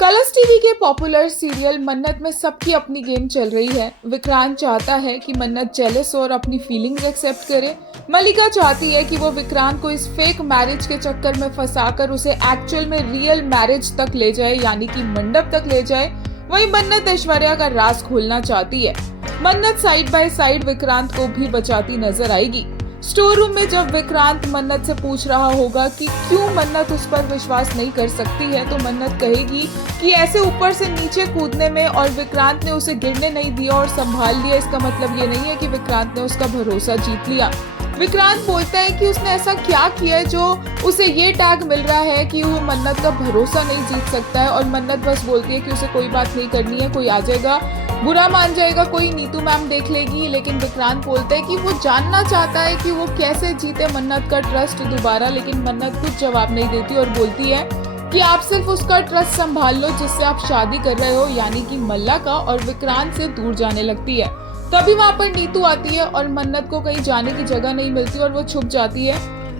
Colors TV के popular serial मन्नत में सबकी अपनी गेम चल रही है। विक्रांत चाहता है कि मन्नत जेलस और अपनी फीलिंग्स एक्सेप्ट करे। मल्लिका चाहती है कि वो विक्रांत को इस फेक मैरिज के चक्कर में फंसाकर उसे एक्चुअल में रियल मैरिज तक ले जाए, यानी कि मंडप तक ले जाए। वहीं मन्नत ऐश्वर्या का राज खोलना चाहती है। मन्नत साइड बाय साइड विक्रांत को भी बचाती नजर आएगी। स्टोर रूम में जब विक्रांत मन्नत से पूछ रहा होगा कि क्यों मन्नत उस पर विश्वास नहीं कर सकती है, तो मन्नत कहेगी कि ऐसे ऊपर से नीचे कूदने में और विक्रांत ने उसे गिरने नहीं दिया और संभाल लिया, इसका मतलब ये नहीं है कि विक्रांत ने उसका भरोसा जीत लिया। विक्रांत बोलता है कि उसने ऐसा क्या किया है जो उसे ये टैग मिल रहा है कि वो मन्नत का भरोसा नहीं जीत सकता है, और मन्नत बस बोलती है कि उसे कोई बात नहीं करनी है, कोई आ जाएगा, बुरा मान जाएगा, कोई नीतू मैम देख लेगी। लेकिन विक्रांत बोलता है कि वो जानना चाहता है कि वो कैसे जीते मन्नत का ट्रस्ट दोबारा, लेकिन मन्नत कुछ जवाब नहीं देती और बोलती है कि आप सिर्फ उसका ट्रस्ट संभाल लो जिससे आप शादी कर रहे हो, यानी कि मल्ला का, और विक्रांत से दूर जाने लगती है। तभी वहाँ पर नीतू आती है और मन्नत को कहीं जाने की जगह नहीं मिलती और वो छुप जाती है।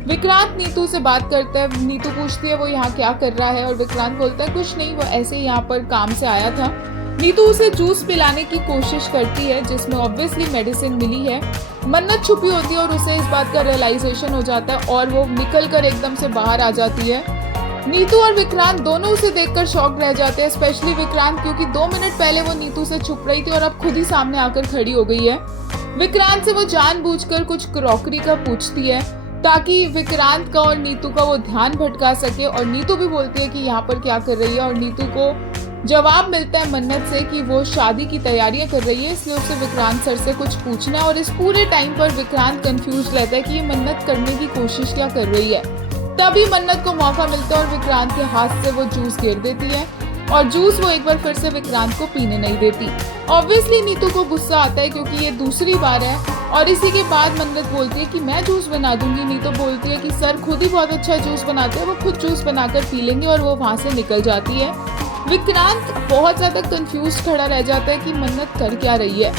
विक्रांत नीतू से बात करता है। नीतू पूछती है वो यहाँ क्या कर रहा है, और विक्रांत बोलता है कुछ नहीं, वो ऐसे ही यहाँ पर काम से आया था। नीतू उसे जूस पिलाने की कोशिश करती है जिसमें ऑब्वियसली मेडिसिन मिली है। मन्नत छुपी होती है और उसे इस बात का रियलाइजेशन हो जाता है और वो निकल कर एकदम से बाहर आ जाती है। नीतू और विक्रांत दोनों उसे देखकर शॉक रह जाते हैं, स्पेशली विक्रांत, क्योंकि 2 मिनट पहले वो नीतू से छुप रही थी और अब खुद ही सामने आकर खड़ी हो गई है। विक्रांत से वो जानबूझकर कुछ क्रॉकरी का पूछती है ताकि विक्रांत का और नीतू का वो ध्यान भटका सके, और नीतू भी बोलती है कि यहाँ पर क्या कर रही है, और नीतू को जवाब मिलता है मन्नत से कि वो शादी की तैयारियां कर रही है, इसलिए उसे विक्रांत सर से कुछ पूछना है। और इस पूरे टाइम पर विक्रांत कंफ्यूज रहता है कि ये मन्नत करने की कोशिश क्या कर रही है। तभी मन्नत को मौका मिलता है और विक्रांत के हाथ से वो जूस गिर देती है, और जूस वो एक बार फिर से विक्रांत को पीने नहीं देती। ऑब्वियसली नीतू को गुस्सा आता है क्योंकि ये दूसरी बार है, और इसी के बाद मन्नत बोलती है कि मैं जूस बना दूंगी। नीतू बोलती है कि सर खुद ही बहुत अच्छा जूस बनाते हैं, वो खुद जूस बनाकर पी लेंगे, और वो वहाँ से निकल जाती है। विक्रांत बहुत ज्यादा कंफ्यूज खड़ा रह जाता है कि मन्नत कर क्या रही है।